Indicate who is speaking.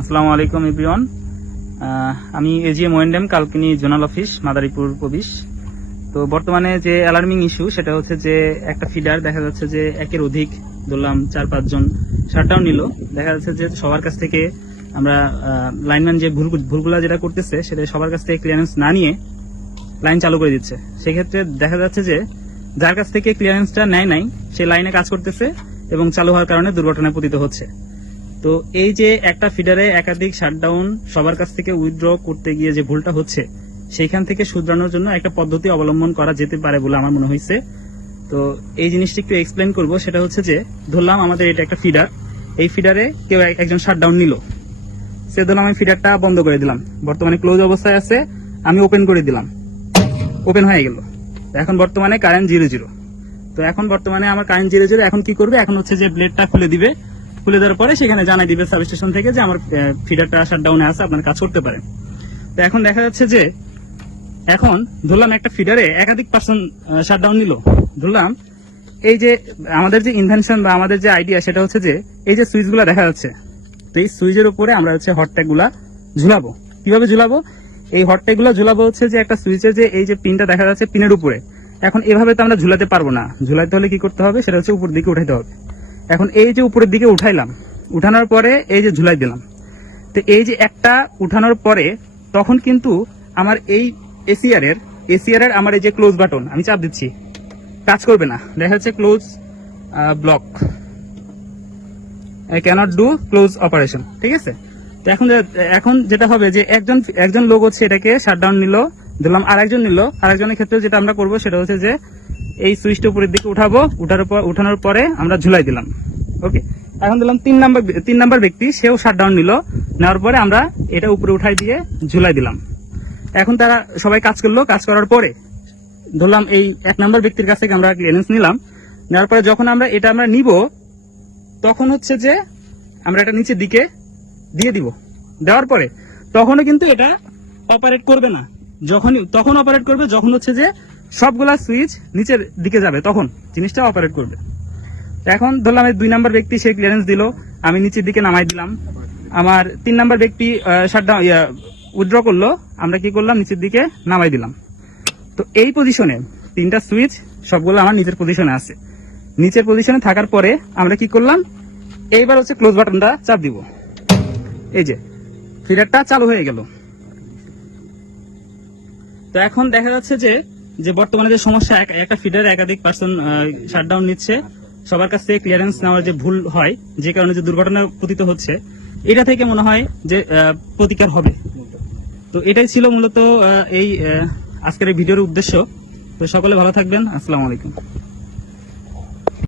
Speaker 1: আসসালামু আলাইকুম ইব্রিয়ন আমি এজিএ মোয়েন্ডেম কালকিনি জোনাল অফিস মাদারীপুর প্রবিশ তো বর্তমানে যে অ্যালার্মিং ইস্যু সেটা হচ্ছে যে একটা ফিডার দেখা যাচ্ছে যে একের অধিক ধরলাম চার পাঁচজন শাটডাউন নিল দেখা যাচ্ছে যে সবার কাছ থেকে আমরা লাইনম্যান যে ভুল ভুলগুলা যেটা করতেছে সেটা সবার কাছ থেকে ক্লিয়ারেন্স না নিয়ে লাইন চালু করে দিচ্ছে সেক্ষেত্রে দেখা যাচ্ছে যে যার কাছ থেকে ক্লিয়ারেন্সটা নেয় নাই সে লাইনে কাজ করতেছে এবং চালু হওয়ার কারণে দুর্ঘটনায় পতিত হচ্ছে তো এই যে একটা ফিডারে একাধিক শাটডাউন সবার কাছ থেকে উইথড্র করতে গিয়ে যে ভুলটা হচ্ছে সেইখান থেকে শুধরানোর জন্য একটা পদ্ধতি অবলম্বন করা যেতে পারে বলে আমার মনে হয়েছে তো এই জিনিসটি একটু এক্সপ্লেন করব সেটা হচ্ছে যে ধরলাম আমাদের এটা একটা ফিডার এই ফিডারে কেউ একজন শাটডাউন নিল সে ধরলাম আমি ফিডারটা বন্ধ করে দিলাম বর্তমানে ক্লোজ অবস্থায় আছে আমি ওপেন করে দিলাম ওপেন হয়ে গেল এখন বর্তমানে কারেন্ট জিরো জিরো তো এখন বর্তমানে আমার কারেন্ট জিরো জিরো এখন কি করবে এখন হচ্ছে যে ব্লেডটা খুলে দিবে খুলে দেওয়ার পরে সেখানে জানাই দিবে সাব স্টেশন থেকে যে আমার ফিডারটা ডাউনে আছে আপনার কাজ করতে পারে তো এখন দেখা যাচ্ছে যে এখন ধরলাম একটা ফিডারে একাধিক পার্সন শাটডাউন নিল ধরলাম এই যে আমাদের যে ইনভেনশন বা আমাদের যে আইডিয়া সেটা হচ্ছে যে এই যে সুইচগুলো দেখা যাচ্ছে তো এই সুইচের উপরে আমরা হচ্ছে হটট্যাগুলা ঝুলাবো কিভাবে ঝুলাবো এই হটট্যাগুলো ঝুলাবো হচ্ছে যে একটা সুইচের যে এই যে পিনটা দেখা যাচ্ছে পিনের উপরে এখন এভাবে তো আমরা ঝুলাতে পারবো না ঝুলাতে হলে কি করতে হবে সেটা হচ্ছে উপর দিকে উঠাতে হবে এখন এই যে উপরের দিকে উঠাইলাম উঠানোর পরে এই যে ঝুলাই দিলাম তো এই যে একটা উঠানোর পরে তখন কিন্তু আমার এই এসিয়ারের এসিয়ারের আমার এই যে ক্লোজ বাটন আমি চাপ দিচ্ছি কাজ করবে না দেখা যাচ্ছে close block I can't do close operation ঠিক আছে তো এখন এখন যেটা হবে যে একজন একজন লোক হচ্ছে এটাকে শাটডাউন নিল ধরলাম আরেকজন নিল আরেকজনের ক্ষেত্রে যেটা আমরা করব সেটা হচ্ছে যে এই সুইচটা উপরের দিকে উঠাবো উঠার পর উঠানোর পরে আমরা ঝুলাই দিলাম ওকে এখন দিলাম তিন নাম্বার তিন নাম্বার ব্যক্তি সেও শাটডাউন নিল নেওয়ার পরে আমরা এটা উপরে উঠাই দিয়ে ঝুলাই দিলাম এখন তারা সবাই কাজ করলো কাজ করার পরে ধরলাম এই এক নম্বর ব্যক্তির কাছ থেকে আমরা ক্লিয়ারেন্স নিলাম নেওয়ার পরে যখন আমরা এটা আমরা নিব তখন হচ্ছে যে আমরা এটা নিচের দিকে দিয়ে দিব দেওয়ার পরে তখনও কিন্তু এটা অপারেট করবে না যখনই তখন অপারেট করবে যখন হচ্ছে যে সবগুলা সুইচ নিচের দিকে যাবে তখন জিনিসটা অপারেট করবে এখন ধরলাম দুই নাম্বার ব্যক্তি সে ক্লিয়ারেন্স দিল আমি নিচের দিকে নামাই দিলাম আমার তিন নাম্বার ব্যক্তি উইড্র করলো আমরা কি করলাম নিচের দিকে নামাই দিলাম তো এই পজিশনে তিনটা সুইচ সবগুলো আমার নিচের পজিশনে আছে নিচের পজিশনে থাকার পরে আমরা কি করলাম এইবার হচ্ছে ক্লোজ বাটনটা চাপ দিব এই যে ফিডারটা চালু হয়ে গেল তো এখন দেখা যাচ্ছে যে যে বর্তমানে যে সমস্যা একটা ফিডারে একাধিক পার্সন শাটডাউন নিচ্ছে সবার কাছ থেকে ক্লিয়ারেন্স নেওয়ার যে ভুল হয় যে কারণে যে দুর্ঘটনা পতিত হচ্ছে এটা থেকে মনে হয় যে প্রতিকার হবে তো এটাই ছিল মূলত এই আজকের ভিডিওর উদ্দেশ্য তো সকলে ভালো থাকবেন আসসালামু আলাইকুম